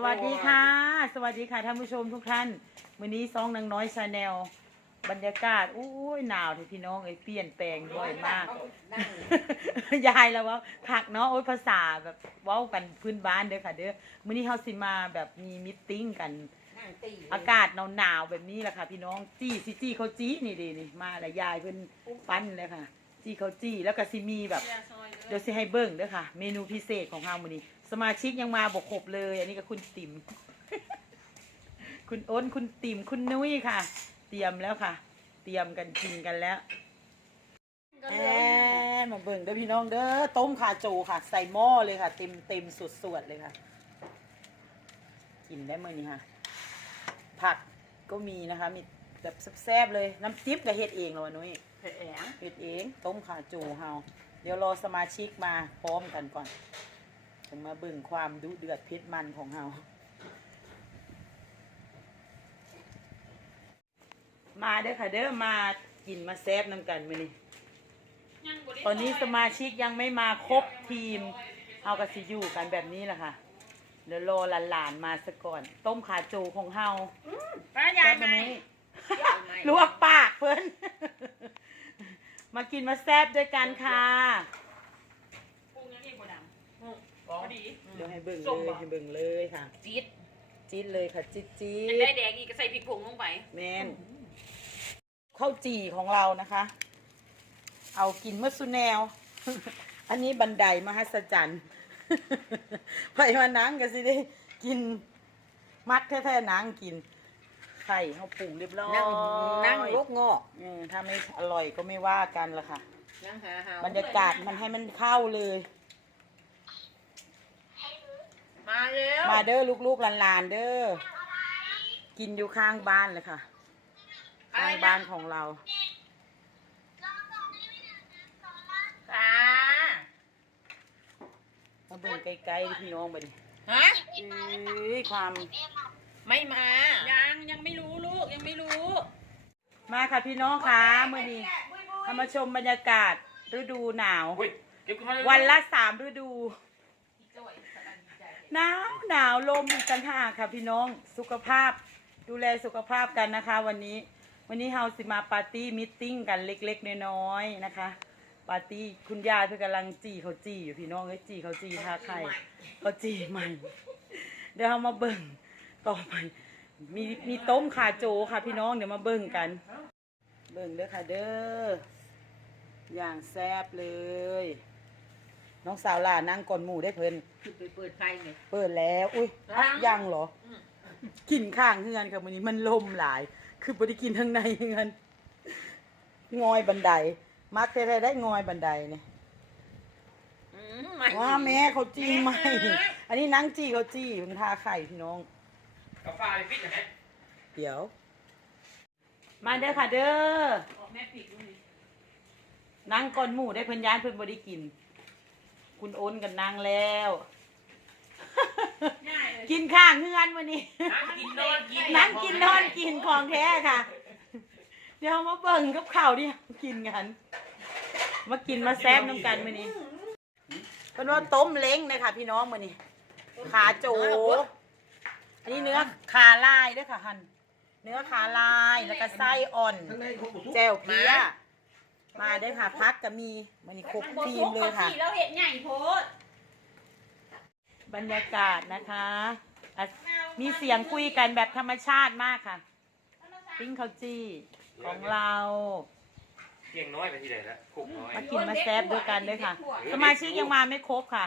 สวัสดีค่ะ สวัสดีค่ะท่านผู้ชมทุกท่านวันนี้ซองนางน้อยชาแนลบรรยากาศอู้ยหนาวที่พี่น้องเอ้ยเปลี่ยนแปลงบ่อยมาก ยายแล้วว่าผักเนาะโอ้ยภาษาแบบเว้ากันพื้นบ้านเด้อค่ะ เด้อมื้อนี้เฮาสิมาแบบมีมิตติ้งกัน อากาศหนาวๆแบบนี้แหละค่ะ พี่น้องจี้ซิจี้เขาจี้นี่ดีนี่มาแล้วยายเพิ่นปั้นเลยค่ะ จี้เขาจี้แล้วก็สิมีแบบ เดี๋ยวสิให้เบิ่งเด้อค่ะ เมนูพิเศษของเฮามื้อนี้ สมาชิกยังมาบ่ครบเลย อันนี้ก็คุณติ๋ม คุณอ้นคุณติ๋มคุณนุ้ยค่ะ เตรียมแล้วค่ะ เตรียมกันกินกันแล้วแอนมาเบิ่งเด้อพี่น้องเด้อต้มขาโจค่ะ ใส่หม้อเลยค่ะ เต็มเต็มสุดสวดๆเลยค่ะ กินได้มื้อนี้ค่ะ ผักก็มีนะคะ มีแบบแซ่บๆเลย น้ำจิ้มก็เฮ็ดเองเหรอวะนุ้ยเผ็ดแองเฮ็ดเอง ต้มขาจูเฮาเดี๋ยวรอสมาชิกมาพร้อมกันก่อน ถึงมาเบิ่งความดุเดือดเผ็ดมันของเฮามาเด้อค่ะเด้อมากินมาแซบน้ำกันมื้อนี้ตอนนี้สมาชิกยังไม่มาครบทีมเฮาก็สิอยู่กันแบบนี้แหละค่ะเดี๋ยวรอหลานๆมาซะก่อน ต้มขาจูของเฮาป้าแซ่ยายบไหมอันนี้ยายไหมลวกปากเพิ่นมากินมาแซบด้วยกันค่ะ ปรุงยังอีกบ่ดำพอ ดีเดี๋ยวให้เบิ่งส้มเลยบ่ให้เบิ่งเลยค่ะ จี๊ดจี๊ดเลยค่ะจี๊ดจี๊ยังดได้แดงอีกก็ใส่พริกผงลงไปแมนข้าวจี่ของเรานะคะ เอากินเมื่อสุแนว อันนี้บันไดมหัศจรรย์ไปมานังก็สิได้กินมักแท้ๆนังกินไข่เขาปรุงเรียบร้อยนั่งนั่งลูกงอกเออถ้าไม่อร่อยก็ไม่ว่ากันละค่ะ นั่งหาหาบรรยากาศมันให้มันเข้าเลย มาเร็วมาเด้อลูกๆหลานๆเด้อกินอยู่ข้างบ้านเลยค่ะข้างบ้านของเราค่ะมาเบิ่งไกลๆพี่น้องไปดิฮะเอ้ยความไม่มา ยังยังไม่รู้ลูกยังไม่รู้ มาค่ะพี่น้องค่ะเมื่อนี้เอามาชมบรรยากาศฤดูหนาวเฮ้ยเก็บขึ้นมาเลยวันละสามฤดู หนาวหนาวลมอีกต่างหากค่ะพี่น้องสุขภาพ ดูแลสุขภาพกันนะคะ วันนี้วันนี้เฮาสิมาปาร์ตี้มิทติ้งกันเล็กๆน้อยๆนะคะ ปาร์ตี้คุณยายเพื่อกำลังจีเขาจีอยู่พี่น้องเอ้ยจีเขาจีทาไข่เขาจีใหม่ เดี๋ยวเรามาเบิ่งต่อไปมีมีต้มขาโจค่ะ พี่น้องเดี๋ยวมาเบิ่งกัน เบิ่งเด้อค่ะเด้ออย่างแซ่บเลย น้องสาวหล่านั่งก่อนหมูได้เพิ่นคือไปเปิดไฟไงเปิดแล้ว อุ้ยยังยังเหรอกินข้างเฮือนค่ะวันนี้มันลมหลาย คือบ่ได้กินข้างในเฮือนงอยบันได มักแต่ได้งอยบันไดเนี่ยอืมไม่ว่าแม่เขาจี้ไหมอันนี้นังจี้เขาจี้มันทาไข่พี่น้อง กาแฟฟิตนะฮะเดี๋ยว มาเด้อค่ะเด้อแม่ปิดดูดินั่งก่อนหมูได้เพิ่นย้านเพิ่นบ่ได้กิน คุณโอนกันนั่งแล้ว ง่ายเลยกินข้างเฮือนวันนี้ นั่งกินนอนกินนั่งกินนอนกินของแท้ค่ะ เดี๋ยวมาเบิ่งกับข้าวดิกินกัน มากินมาแซ่บน้ำกันมื้อนี้เป็นว่าต้มเล้งนะคะพี่น้องมื้อนี้ขาโจ อันนี้เนื้อขาลายด้วยค่ะฮันเนื้อขาลายแล้วก็ไส้อ่อนแจ่วเพี้ย มาได้อค่ะพักก็มีมื้อนี้ครบทีมเลยค่ะแล้วเห็ดใหญ่โพดบรรยากาศนะคะอะมีเสียงคุยกันแบบธรรมชาติมากค่ะ ปิ้งข้าวจี้ของเราเพียงน้อยไปที่ไหนละคุกน้อย มากินมาแซบด้วยกันด้วยค่ะ สมาชิกยังมาไม่ครบค่ะ